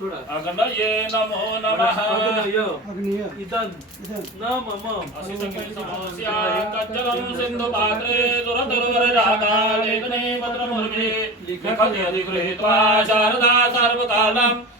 अगन ये, नमो, नमा, असिसके समस्या, कज्ज़न, सिन्दु, पात्र, जुर, तरु, राता, लिखने, पत्र, मुर्मे, लिखने, दिखरे, त्वा, शार, दा, सार्भ,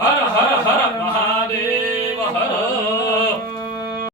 हर हर हर महादेव हर